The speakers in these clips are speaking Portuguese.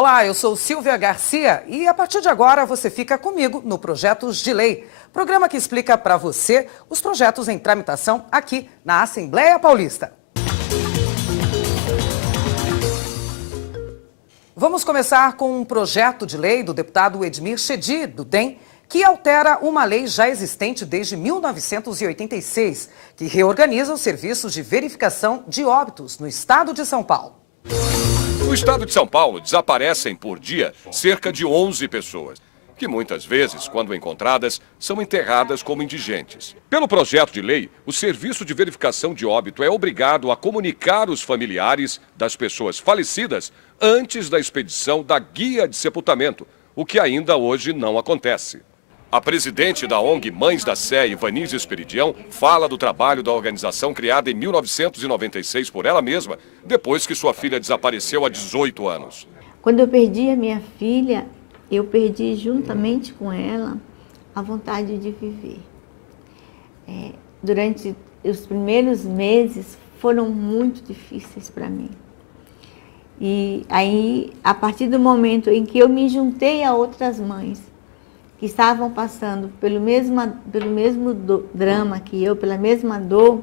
Olá, eu sou Silvia Garcia e a partir de agora você fica comigo no Projetos de Lei, programa que explica para você os projetos em tramitação aqui na Assembleia Paulista. Vamos começar com um projeto de lei do deputado Edmir Chedid, do DEM, que altera uma lei já existente desde 1986, que reorganiza os serviços de verificação de óbitos no estado de São Paulo. No estado de São Paulo, desaparecem por dia cerca de 11 pessoas, que muitas vezes, quando encontradas, são enterradas como indigentes. Pelo projeto de lei, o serviço de verificação de óbito é obrigado a comunicar os familiares das pessoas falecidas antes da expedição da guia de sepultamento, o que ainda hoje não acontece. A presidente da ONG Mães da Sé, Ivanise Esperidião, fala do trabalho da organização criada em 1996 por ela mesma, depois que sua filha desapareceu há 18 anos. Quando eu perdi a minha filha, eu perdi juntamente com ela a vontade de viver. Durante os primeiros meses foram muito difíceis para mim. E aí, a partir do momento em que eu me juntei a outras mães, que estavam passando pelo mesmo drama que eu, pela mesma dor,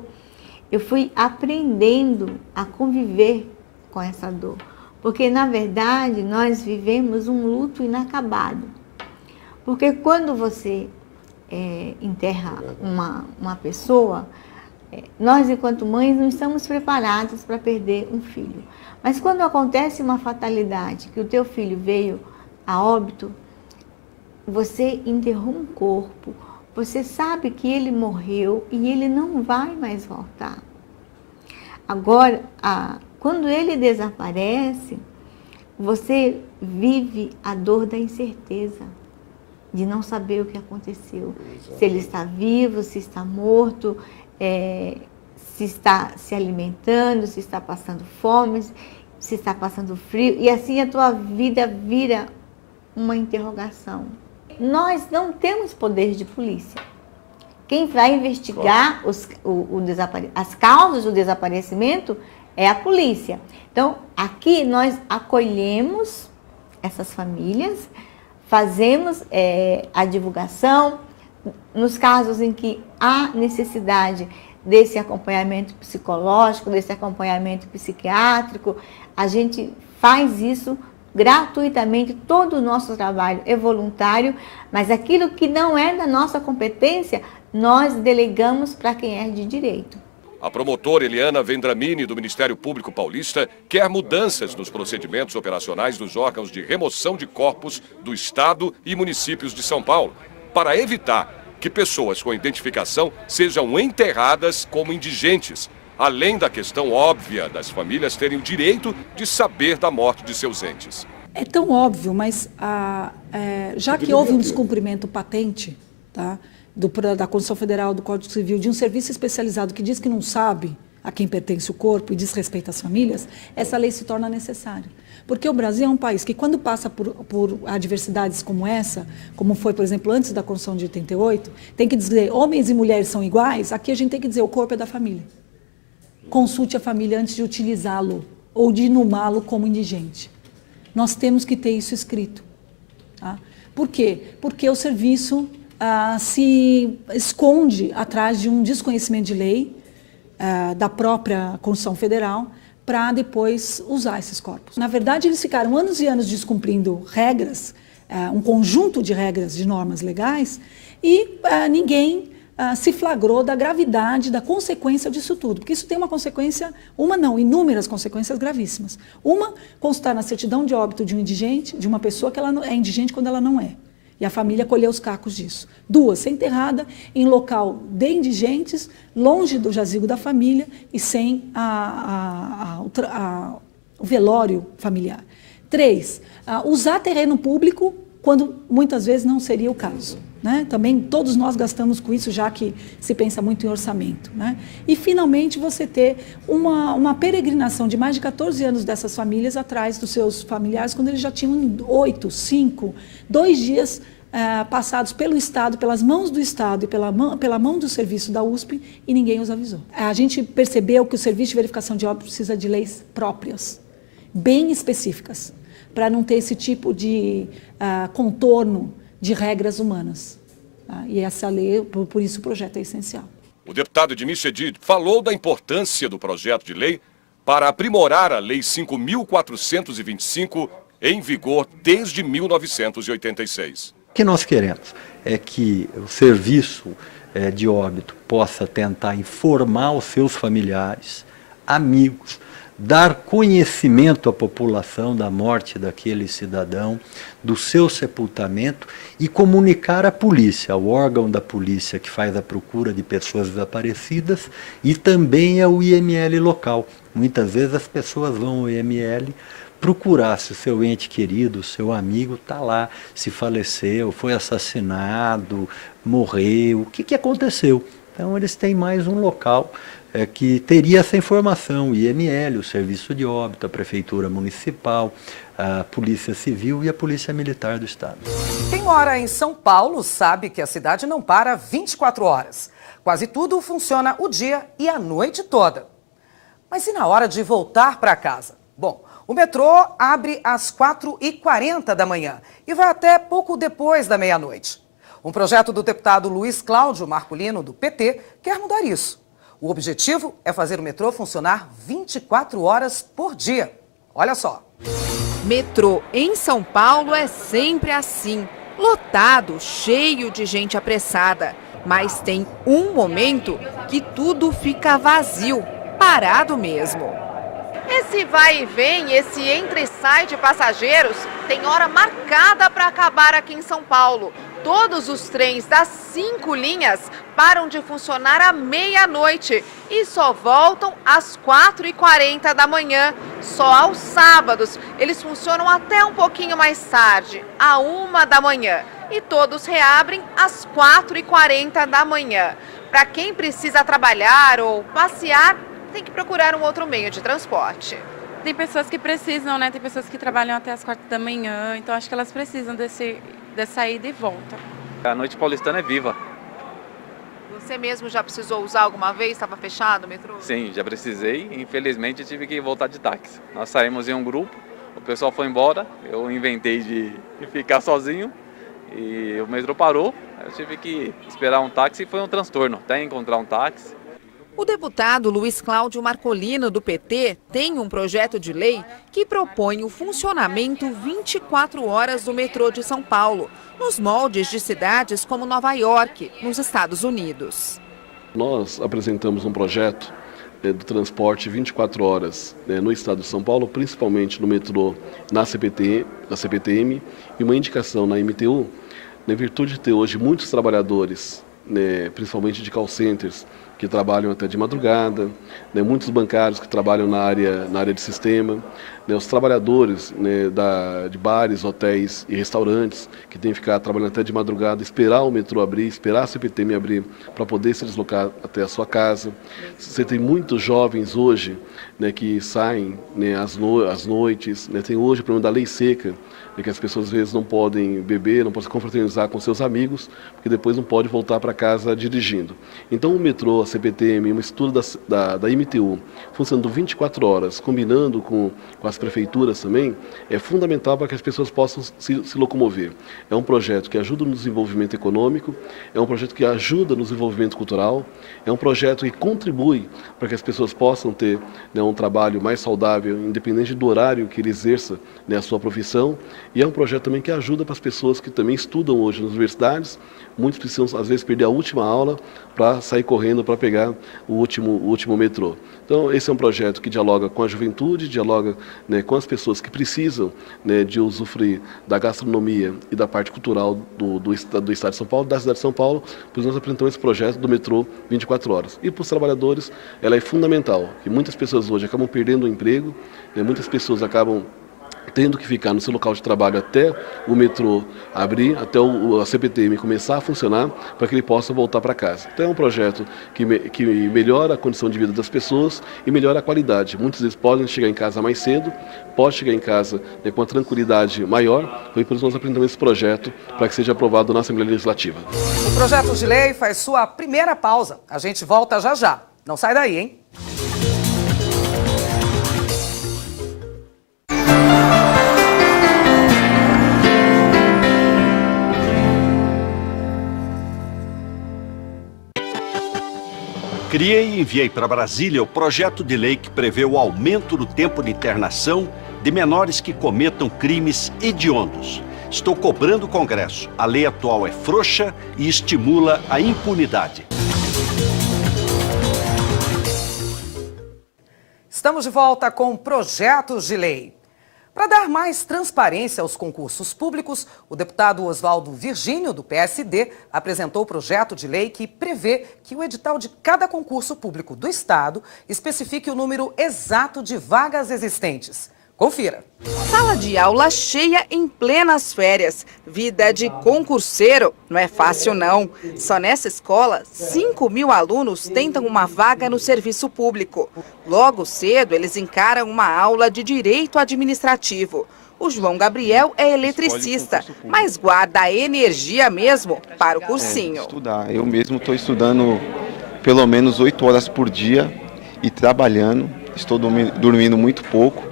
eu fui aprendendo a conviver com essa dor. Porque, na verdade, nós vivemos um luto inacabado. Porque quando você enterra uma pessoa, nós, enquanto mães, não estamos preparados para perder um filho. Mas quando acontece uma fatalidade, que o teu filho veio a óbito, você enterrou um corpo, você sabe que ele morreu e ele não vai mais voltar. Agora, quando ele desaparece, você vive a dor da incerteza, de não saber o que aconteceu. Se ele está vivo, se está morto, se está se alimentando, se está passando fome, se está passando frio. E assim a tua vida vira uma interrogação. Nós não temos poder de polícia. Quem vai investigar as causas do desaparecimento é a polícia. Então, aqui nós acolhemos essas famílias, fazemos a divulgação. Nos casos em que há necessidade desse acompanhamento psicológico, desse acompanhamento psiquiátrico, a gente faz isso gratuitamente. Todo o nosso trabalho é voluntário, mas aquilo que não é da nossa competência, nós delegamos para quem é de direito. A promotora Eliana Vendramini, do Ministério Público Paulista, quer mudanças nos procedimentos operacionais dos órgãos de remoção de corpos do Estado e municípios de São Paulo, para evitar que pessoas com identificação sejam enterradas como indigentes, além da questão óbvia das famílias terem o direito de saber da morte de seus entes. É tão óbvio, mas já que houve um descumprimento patente, tá, da Constituição Federal, do Código Civil, de um serviço especializado que diz que não sabe a quem pertence o corpo e desrespeita as famílias, essa lei se torna necessária. Porque o Brasil é um país que, quando passa por adversidades como essa, como foi, por exemplo, antes da Constituição de 88, tem que dizer homens e mulheres são iguais, aqui a gente tem que dizer o corpo é da família. Consulte a família antes de utilizá-lo ou de inumá-lo como indigente. Nós temos que ter isso escrito. Tá? Por quê? Porque o serviço se esconde atrás de um desconhecimento de lei da própria Constituição Federal para depois usar esses corpos. Na verdade, eles ficaram anos e anos descumprindo regras, um conjunto de regras, de normas legais, e ninguém se flagrou da gravidade, da consequência disso tudo. Porque isso tem uma consequência, inúmeras consequências gravíssimas. Uma, constar na certidão de óbito de um indigente, de uma pessoa que ela é indigente quando ela não é. E a família colheu os cacos disso. 2, ser enterrada em local de indigentes, longe do jazigo da família e sem o velório familiar. 3, usar terreno público quando muitas vezes não seria o caso. Né? Também todos nós gastamos com isso, já que se pensa muito em orçamento. Né? E, finalmente, você ter uma peregrinação de mais de 14 anos dessas famílias atrás dos seus familiares, quando eles já tinham 8, 5, 2 dias passados pelo Estado, pelas mãos do Estado e pela mão do serviço da USP, e ninguém os avisou. A gente percebeu que o Serviço de Verificação de Óbito precisa de leis próprias, bem específicas, para não ter esse tipo de contorno de regras humanas. Tá? E essa lei, por isso o projeto é essencial. O deputado Edmir Chedid falou da importância do projeto de lei para aprimorar a Lei 5.425, em vigor desde 1986. O que nós queremos é que o serviço de óbito possa tentar informar os seus familiares, amigos, dar conhecimento à população da morte daquele cidadão, do seu sepultamento e comunicar à polícia, ao órgão da polícia que faz a procura de pessoas desaparecidas e também ao IML local. Muitas vezes as pessoas vão ao IML procurar se o seu ente querido, o seu amigo está lá, se faleceu, foi assassinado, morreu, o que aconteceu. Então eles têm mais um local que teria essa informação, o IML, o Serviço de Óbito, a Prefeitura Municipal, a Polícia Civil e a Polícia Militar do Estado. Quem mora em São Paulo sabe que a cidade não para 24 horas. Quase tudo funciona o dia e a noite toda. Mas e na hora de voltar para casa? Bom, o metrô abre às 4h40 da manhã e vai até pouco depois da meia-noite. Um projeto do deputado Luiz Cláudio Marcolino, do PT, quer mudar isso. O objetivo é fazer o metrô funcionar 24 horas por dia. Olha só. Metrô em São Paulo é sempre assim, lotado, cheio de gente apressada. Mas tem um momento que tudo fica vazio, parado mesmo. Esse vai e vem, esse entra e sai de passageiros, tem hora marcada para acabar aqui em São Paulo. Todos os trens das 5 linhas param de funcionar à meia-noite e só voltam às 4h40 da manhã. Só aos sábados eles funcionam até um pouquinho mais tarde, à 1 da manhã. E todos reabrem às 4h40 da manhã. Para quem precisa trabalhar ou passear, tem que procurar um outro meio de transporte. Tem pessoas que precisam, né? Tem pessoas que trabalham até as 4 da manhã, então acho que elas precisam dessa ida e volta. A noite paulistana é viva. Você mesmo já precisou usar alguma vez? Estava fechado o metrô? Sim, já precisei. Infelizmente tive que voltar de táxi. Nós saímos em um grupo, o pessoal foi embora, eu inventei de ficar sozinho e o metrô parou. Eu tive que esperar um táxi e foi um transtorno até encontrar um táxi. O deputado Luiz Cláudio Marcolino, do PT, tem um projeto de lei que propõe o funcionamento 24 horas do metrô de São Paulo, nos moldes de cidades como Nova York, nos Estados Unidos. Nós apresentamos um projeto do transporte 24 horas no estado de São Paulo, principalmente no metrô, na CPTM, e uma indicação na MTU, na virtude de ter hoje muitos trabalhadores, principalmente de call centers, que trabalham até de madrugada, muitos bancários que trabalham na área de sistema, os trabalhadores de bares, hotéis e restaurantes que têm que ficar trabalhando até de madrugada, esperar o metrô abrir, esperar a CPTM abrir para poder se deslocar até a sua casa. Você tem muitos jovens hoje que saem às noites, tem hoje o problema da lei seca, que as pessoas às vezes não podem beber, não podem se confraternizar com seus amigos, porque depois não pode voltar para casa dirigindo. Então o metrô, a CPTM, uma estrutura da MTU, funcionando 24 horas, combinando com as prefeituras também, é fundamental para que as pessoas possam se locomover. É um projeto que ajuda no desenvolvimento econômico, é um projeto que ajuda no desenvolvimento cultural, é um projeto que contribui para que as pessoas possam ter um trabalho mais saudável, independente do horário que ele exerça a sua profissão. E é um projeto também que ajuda para as pessoas que também estudam hoje nas universidades. Muitos precisam, às vezes, perder a última aula para sair correndo para pegar o último metrô. Então, esse é um projeto que dialoga com a juventude, dialoga com as pessoas que precisam de usufruir da gastronomia e da parte cultural do estado de São Paulo, da cidade de São Paulo, pois nós apresentamos esse projeto do metrô 24 horas. E para os trabalhadores, ela é fundamental, que muitas pessoas hoje acabam perdendo o emprego, muitas pessoas acabam tendo que ficar no seu local de trabalho até o metrô abrir, até a CPTM começar a funcionar, para que ele possa voltar para casa. Então é um projeto que melhora a condição de vida das pessoas e melhora a qualidade. Muitos deles podem chegar em casa mais cedo, podem chegar em casa com uma tranquilidade maior, e por isso nós apresentamos esse projeto para que seja aprovado na Assembleia Legislativa. O projeto de lei faz sua primeira pausa. A gente volta já já. Não sai daí, hein? Criei e enviei para Brasília o projeto de lei que prevê o aumento do tempo de internação de menores que cometam crimes hediondos. Estou cobrando o Congresso. A lei atual é frouxa e estimula a impunidade. Estamos de volta com projetos de lei. Para dar mais transparência aos concursos públicos, o deputado Oswaldo Virgínio, do PSD, apresentou o projeto de lei que prevê que o edital de cada concurso público do Estado especifique o número exato de vagas existentes. Confira. Sala de aula cheia em plenas férias. Vida de concurseiro não é fácil, não. Só nessa escola, 5.000 alunos tentam uma vaga no serviço público. Logo cedo, eles encaram uma aula de direito administrativo. O João Gabriel é eletricista, mas guarda a energia mesmo para o cursinho. Estudar. Eu mesmo estou estudando pelo menos 8 horas por dia e trabalhando. Estou dormindo muito pouco,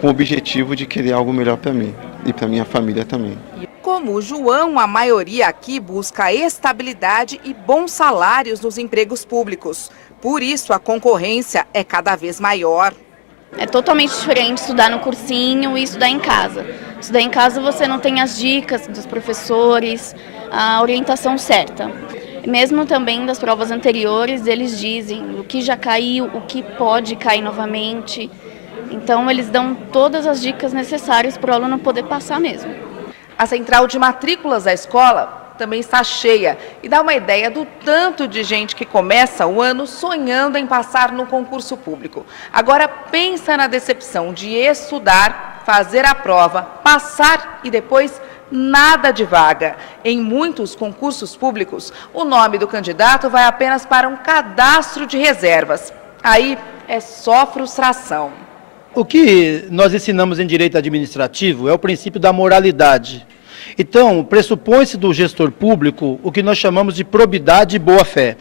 com o objetivo de querer algo melhor para mim e para minha família também. Como o João, a maioria aqui busca estabilidade e bons salários nos empregos públicos. Por isso, a concorrência é cada vez maior. É totalmente diferente estudar no cursinho e estudar em casa. Estudar em casa você não tem as dicas dos professores, a orientação certa. Mesmo também das provas anteriores, eles dizem o que já caiu, o que pode cair novamente. Então, eles dão todas as dicas necessárias para o aluno poder passar mesmo. A central de matrículas da escola também está cheia e dá uma ideia do tanto de gente que começa o ano sonhando em passar no concurso público. Agora, pensa na decepção de estudar, fazer a prova, passar e depois nada de vaga. Em muitos concursos públicos, o nome do candidato vai apenas para um cadastro de reservas. Aí é só frustração. O que nós ensinamos em direito administrativo é o princípio da moralidade. Então, pressupõe-se do gestor público o que nós chamamos de probidade e boa-fé.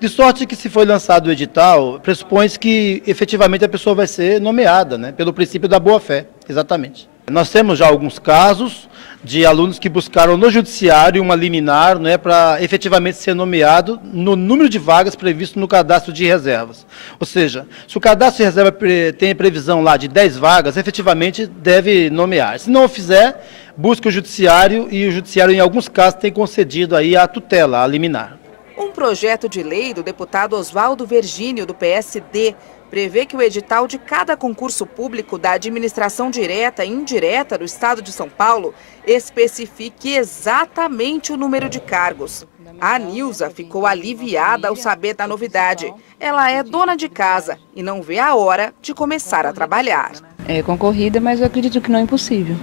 De sorte que, se foi lançado o edital, pressupõe-se que efetivamente a pessoa vai ser nomeada, né, pelo princípio da boa-fé, exatamente. Nós temos já alguns casos de alunos que buscaram no judiciário uma liminar, né, para efetivamente ser nomeado no número de vagas previsto no cadastro de reservas. Ou seja, se o cadastro de reserva tem previsão lá de 10 vagas, efetivamente deve nomear. Se não o fizer, busca o judiciário e o judiciário, em alguns casos, tem concedido aí a tutela, a liminar. Um projeto de lei do deputado Oswaldo Virgínio, do PSD, prevê que o edital de cada concurso público da administração direta e indireta do Estado de São Paulo especifique exatamente o número de cargos. A Nilza ficou aliviada ao saber da novidade. Ela é dona de casa e não vê a hora de começar a trabalhar. É concorrida, mas eu acredito que não é impossível,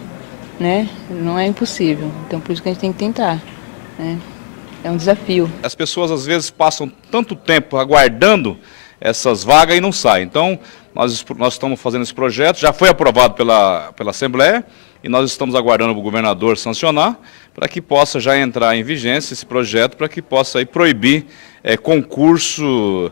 né? Não é impossível, então por isso que a gente tem que tentar, né? É um desafio. As pessoas às vezes passam tanto tempo aguardando essas vagas e não saem. Então, nós estamos fazendo esse projeto, já foi aprovado pela Assembleia e nós estamos aguardando o governador sancionar para que possa já entrar em vigência esse projeto, para que possa aí proibir concurso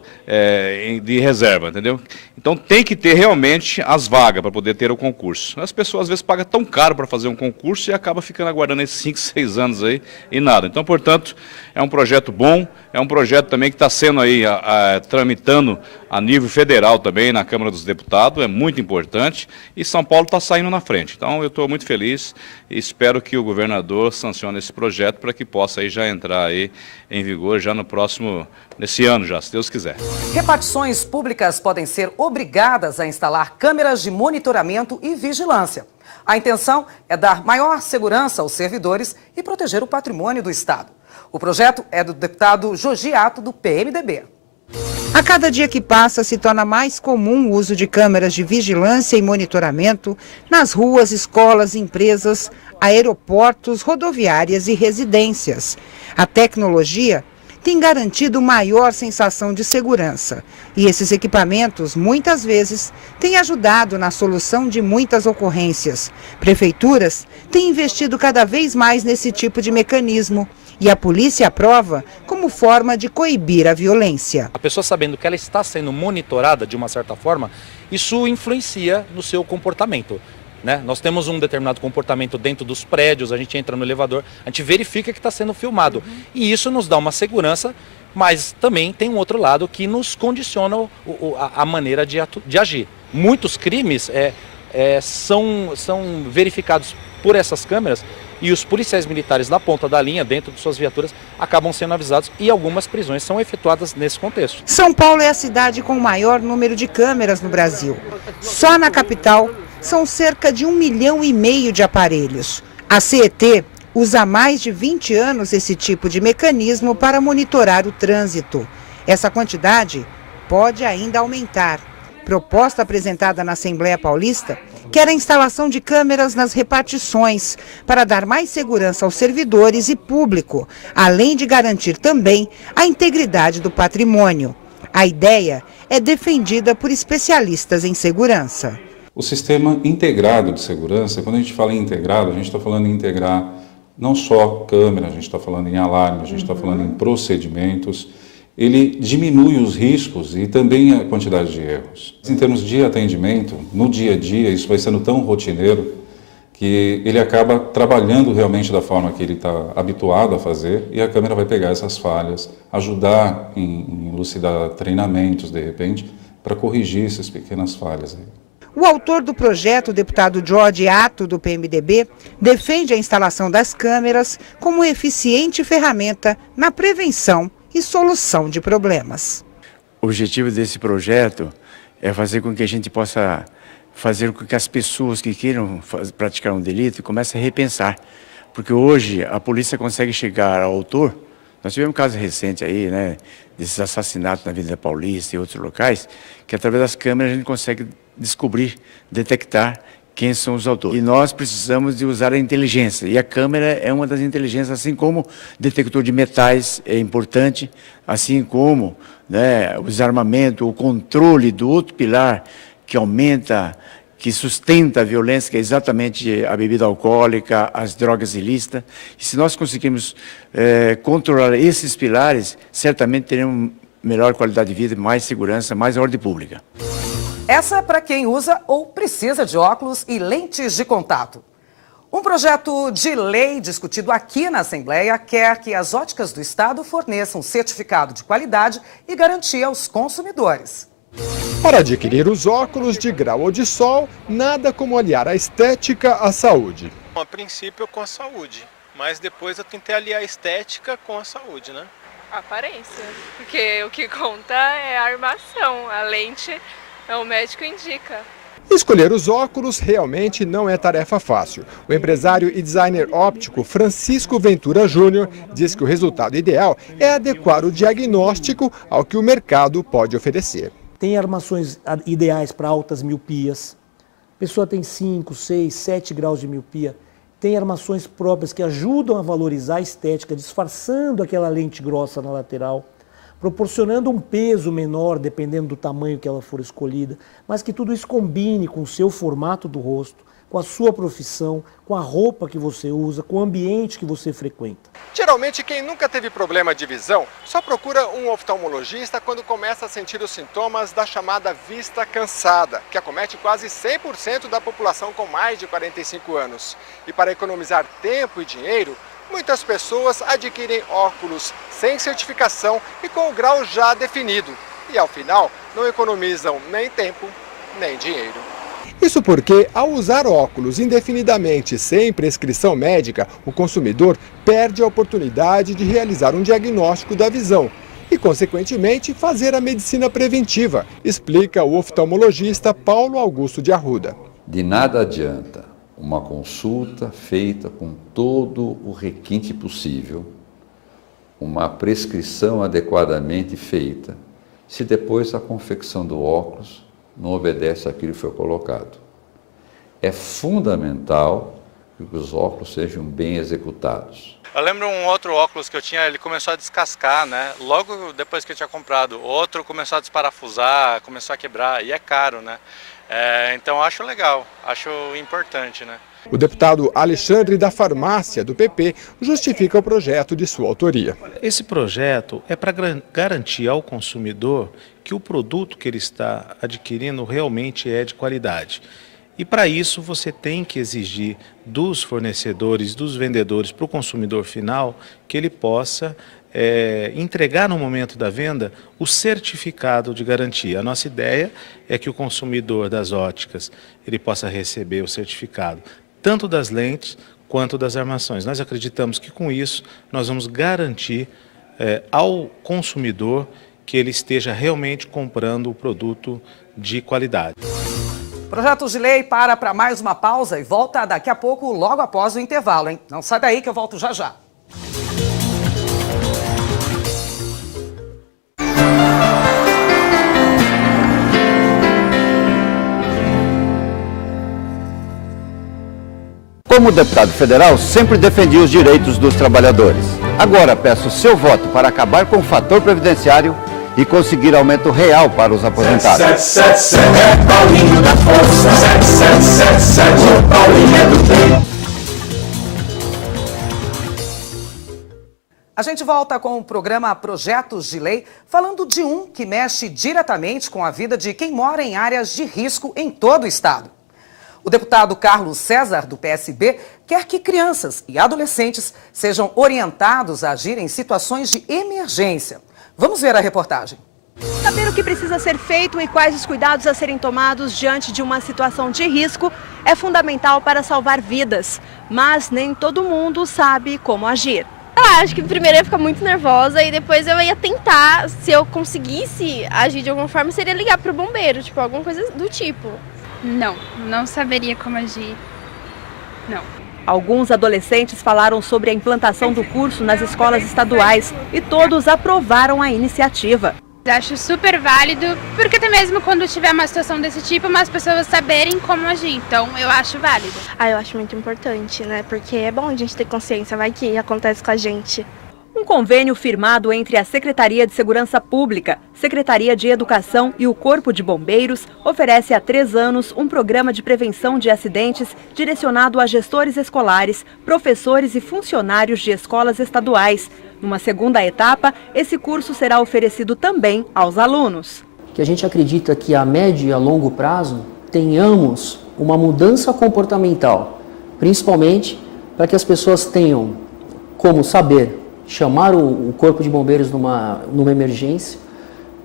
de reserva, entendeu? Então tem que ter realmente as vagas para poder ter o concurso. As pessoas às vezes pagam tão caro para fazer um concurso e acaba ficando aguardando esses 5, 6 anos aí e nada. Então, portanto, é um projeto bom, é um projeto também que está sendo aí tramitando a nível federal também na Câmara dos Deputados, é muito importante e São Paulo está saindo na frente. Então eu estou muito feliz e espero que o governador sancione esse projeto para que possa aí já entrar aí em vigor já nesse ano já, se Deus quiser. Repartições públicas podem ser obrigadas a instalar câmeras de monitoramento e vigilância. A intenção é dar maior segurança aos servidores e proteger o patrimônio do Estado. O projeto é do deputado Jogiato, do PMDB. A cada dia que passa, se torna mais comum o uso de câmeras de vigilância e monitoramento nas ruas, escolas, empresas, aeroportos, rodoviárias e residências. A tecnologia tem garantido maior sensação de segurança. E esses equipamentos, muitas vezes, têm ajudado na solução de muitas ocorrências. Prefeituras têm investido cada vez mais nesse tipo de mecanismo. E a polícia aprova como forma de coibir a violência. A pessoa sabendo que ela está sendo monitorada de uma certa forma, isso influencia no seu comportamento. Né? Nós temos um determinado comportamento dentro dos prédios, a gente entra no elevador, a gente verifica que está sendo filmado. E isso nos dá uma segurança mas também tem um outro lado que nos condiciona a maneira de agir. Muitos crimes são verificados por essas câmeras e os policiais militares na ponta da linha, dentro de suas viaturas, acabam sendo avisados e algumas prisões são efetuadas nesse contexto. São Paulo é a cidade com o maior número de câmeras no Brasil. Só na capital são cerca de 1,5 milhão de aparelhos. A CET usa há mais de 20 anos esse tipo de mecanismo para monitorar o trânsito. Essa quantidade pode ainda aumentar. Proposta apresentada na Assembleia Paulista quer a instalação de câmeras nas repartições para dar mais segurança aos servidores e público, além de garantir também a integridade do patrimônio. A ideia é defendida por especialistas em segurança. O sistema integrado de segurança, quando a gente fala em integrado, a gente está falando em integrar não só câmera, a gente está falando em alarme, a gente está falando em procedimentos. Ele diminui os riscos e também a quantidade de erros. Em termos de atendimento, no dia a dia, isso vai sendo tão rotineiro que ele acaba trabalhando realmente da forma que ele está habituado a fazer e a câmera vai pegar essas falhas, ajudar em elucidar treinamentos, de repente, para corrigir essas pequenas falhas. O autor do projeto, o deputado Jorge Atto, do PMDB, defende a instalação das câmeras como eficiente ferramenta na prevenção e solução de problemas. O objetivo desse projeto é fazer com que a gente possa fazer com que as pessoas que queiram praticar um delito comecem a repensar. Porque hoje a polícia consegue chegar ao autor. Nós tivemos um caso recente aí, né, desses assassinatos na Avenida Paulista e outros locais, que através das câmeras a gente consegue descobrir, detectar quem são os autores. E nós precisamos de usar a inteligência. E a câmera é uma das inteligências, assim como detector de metais é importante, assim como, né, o desarmamento, o controle do outro pilar que aumenta, que sustenta a violência, que é exatamente a bebida alcoólica, as drogas ilícitas. E se nós conseguirmos controlar esses pilares, certamente teremos melhor qualidade de vida, mais segurança, mais ordem pública. Essa é para quem usa ou precisa de óculos e lentes de contato. Um projeto de lei discutido aqui na Assembleia quer que as óticas do Estado forneçam certificado de qualidade e garantia aos consumidores. Para adquirir os óculos de grau ou de sol, nada como aliar a estética à saúde. A princípio com a saúde, mas depois eu tentei aliar a estética com a saúde, né? A aparência, porque o que conta é a armação, a lente... o médico indica. Escolher os óculos realmente não é tarefa fácil. O empresário e designer óptico Francisco Ventura Júnior diz que o resultado ideal é adequar o diagnóstico ao que o mercado pode oferecer. Tem armações ideais para altas miopias. A pessoa tem 5, 6, 7 graus de miopia. Tem armações próprias que ajudam a valorizar a estética, disfarçando aquela lente grossa na lateral, proporcionando um peso menor, dependendo do tamanho que ela for escolhida, mas que tudo isso combine com o seu formato do rosto, com a sua profissão, com a roupa que você usa, com o ambiente que você frequenta. Geralmente, quem nunca teve problema de visão só procura um oftalmologista quando começa a sentir os sintomas da chamada vista cansada, que acomete quase 100% da população com mais de 45 anos. E para economizar tempo e dinheiro, muitas pessoas adquirem óculos sem certificação e com o grau já definido. E ao final, não economizam nem tempo, nem dinheiro. Isso porque, ao usar óculos indefinidamente sem prescrição médica, o consumidor perde a oportunidade de realizar um diagnóstico da visão e, consequentemente, fazer a medicina preventiva, explica o oftalmologista Paulo Augusto de Arruda. De nada adianta uma consulta feita com todo o requinte possível, uma prescrição adequadamente feita, se depois a confecção do óculos não obedece àquilo que foi colocado. É fundamental que os óculos sejam bem executados. Eu lembro um outro óculos que eu tinha, ele começou a descascar, né? Logo depois que eu tinha comprado. Outro começou a desparafusar, começou a quebrar, e é caro, né? Então acho legal, acho importante, né? O deputado Alexandre da Farmácia, do PP, justifica o projeto de sua autoria. Esse projeto é para garantir ao consumidor que o produto que ele está adquirindo realmente é de qualidade. E para isso você tem que exigir dos fornecedores, dos vendedores para o consumidor final que ele possa entregar no momento da venda o certificado de garantia. A nossa ideia é que o consumidor das óticas ele possa receber o certificado tanto das lentes quanto das armações. Nós acreditamos que com isso nós vamos garantir ao consumidor que ele esteja realmente comprando o produto de qualidade. Projeto de lei para mais uma pausa e volta daqui a pouco, logo após o intervalo, hein? Não sai daí que eu volto já já. Como deputado federal, sempre defendi os direitos dos trabalhadores. Agora peço seu voto para acabar com o fator previdenciário e conseguir aumento real para os aposentados. 777 é Paulinho da Força. 7777 Paulinho é do bem. A gente volta com o programa Projetos de Lei, falando de um que mexe diretamente com a vida de quem mora em áreas de risco em todo o estado. O deputado Carlos César, do PSB, quer que crianças e adolescentes sejam orientados a agir em situações de emergência. Vamos ver a reportagem. Saber o que precisa ser feito e quais os cuidados a serem tomados diante de uma situação de risco é fundamental para salvar vidas. Mas nem todo mundo sabe como agir. Acho que primeiro eu ia ficar muito nervosa e depois eu ia tentar, se eu conseguisse agir de alguma forma, seria ligar para o bombeiro, tipo, alguma coisa do tipo. Não saberia como agir. Não. Alguns adolescentes falaram sobre a implantação do curso nas escolas estaduais e todos aprovaram a iniciativa. Acho super válido, porque até mesmo quando tiver uma situação desse tipo, mais pessoas saberem como agir. Então, eu acho válido. Eu acho muito importante, né? Porque é bom a gente ter consciência, vai que acontece com a gente. Um convênio firmado entre a Secretaria de Segurança Pública, Secretaria de Educação e o Corpo de Bombeiros oferece há 3 anos um programa de prevenção de acidentes direcionado a gestores escolares, professores e funcionários de escolas estaduais. Numa segunda etapa, esse curso será oferecido também aos alunos. Que a gente acredita que a médio e a longo prazo tenhamos uma mudança comportamental, principalmente para que as pessoas tenham como saber chamar o Corpo de Bombeiros numa emergência,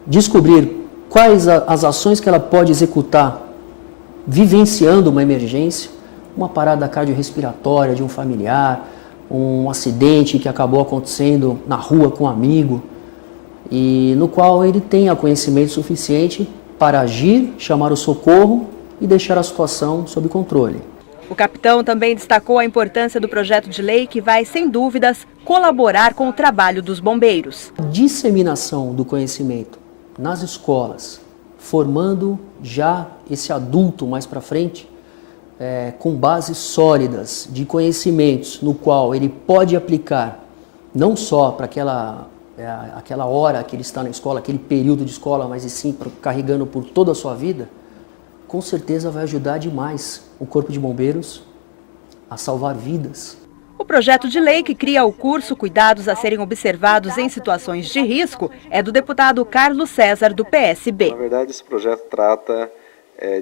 descobrir quais as ações que ela pode executar vivenciando uma emergência, uma parada cardiorrespiratória de um familiar, um acidente que acabou acontecendo na rua com um amigo, e no qual ele tenha conhecimento suficiente para agir, chamar o socorro e deixar a situação sob controle. O capitão também destacou a importância do projeto de lei que vai, sem dúvidas, colaborar com o trabalho dos bombeiros. A disseminação do conhecimento nas escolas, formando já esse adulto mais para frente, com bases sólidas de conhecimentos, no qual ele pode aplicar não só para aquela hora que ele está na escola, aquele período de escola, mas sim carregando por toda a sua vida, com certeza vai ajudar demais o Corpo de Bombeiros a salvar vidas. O projeto de lei que cria o curso Cuidados a serem observados em situações de risco é do deputado Carlos César, do PSB. Na verdade, esse projeto trata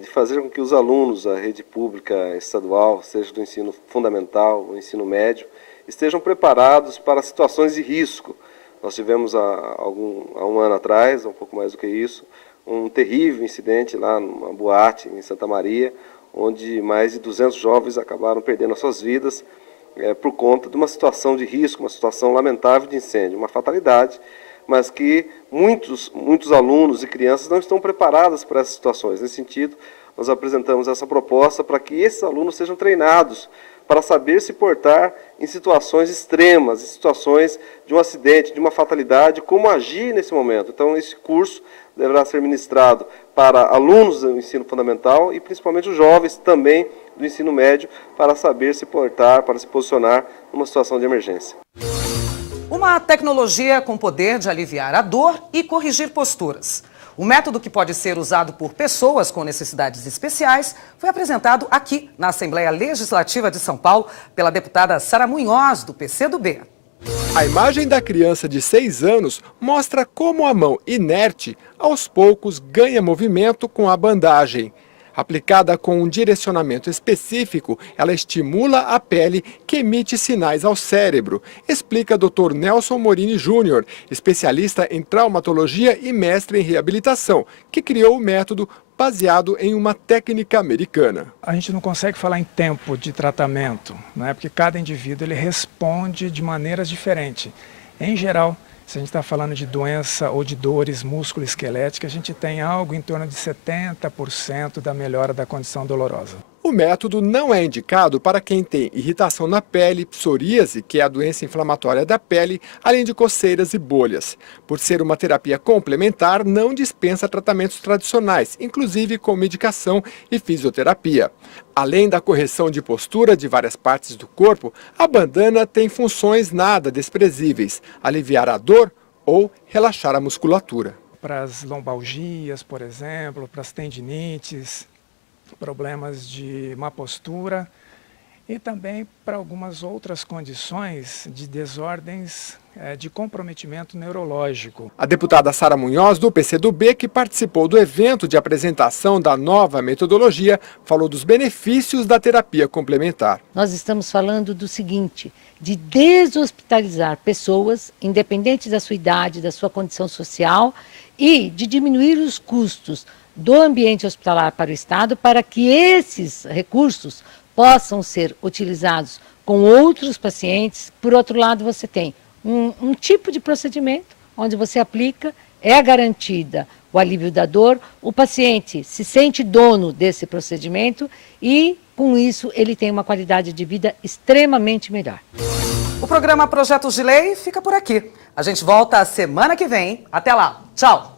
de fazer com que os alunos da rede pública estadual, seja do ensino fundamental ou ensino médio, estejam preparados para situações de risco. Nós tivemos há um ano atrás, um pouco mais do que isso, um terrível incidente lá numa boate em Santa Maria, onde mais de 200 jovens acabaram perdendo as suas vidas por conta de uma situação de risco, uma situação lamentável de incêndio, uma fatalidade, mas que muitos alunos e crianças não estão preparados para essas situações. Nesse sentido, nós apresentamos essa proposta para que esses alunos sejam treinados para saber se portar em situações extremas, em situações de um acidente, de uma fatalidade, como agir nesse momento. Então, esse curso deverá ser ministrado para alunos do ensino fundamental e principalmente os jovens também do ensino médio, para saber se portar, para se posicionar numa situação de emergência. Uma tecnologia com poder de aliviar a dor e corrigir posturas. O método, que pode ser usado por pessoas com necessidades especiais, foi apresentado aqui na Assembleia Legislativa de São Paulo pela deputada Sara Munhoz, do PCdoB. A imagem da criança de 6 anos mostra como a mão inerte, aos poucos, ganha movimento com a bandagem. Aplicada com um direcionamento específico, ela estimula a pele que emite sinais ao cérebro, explica Dr. Nelson Morini Júnior, especialista em traumatologia e mestre em reabilitação, que criou o método baseado em uma técnica americana. A gente não consegue falar em tempo de tratamento, né? Porque cada indivíduo ele responde de maneiras diferentes. Em geral, se a gente está falando de doença ou de dores músculo-esqueléticas, a gente tem algo em torno de 70% da melhora da condição dolorosa. O método não é indicado para quem tem irritação na pele, psoríase, que é a doença inflamatória da pele, além de coceiras e bolhas. Por ser uma terapia complementar, não dispensa tratamentos tradicionais, inclusive com medicação e fisioterapia. Além da correção de postura de várias partes do corpo, a bandana tem funções nada desprezíveis: aliviar a dor ou relaxar a musculatura. Para as lombalgias, por exemplo, para as tendinites, problemas de má postura e também para algumas outras condições de desordens de comprometimento neurológico. A deputada Sara Munhoz, do PCdoB, que participou do evento de apresentação da nova metodologia, falou dos benefícios da terapia complementar. Nós estamos falando do seguinte, de deshospitalizar pessoas, independente da sua idade, da sua condição social, e de diminuir os custos do ambiente hospitalar para o Estado, para que esses recursos possam ser utilizados com outros pacientes. Por outro lado, você tem um tipo de procedimento onde você aplica, é garantida o alívio da dor, o paciente se sente dono desse procedimento e, com isso, ele tem uma qualidade de vida extremamente melhor. O programa Projetos de Lei fica por aqui. A gente volta a semana que vem. Até lá. Tchau.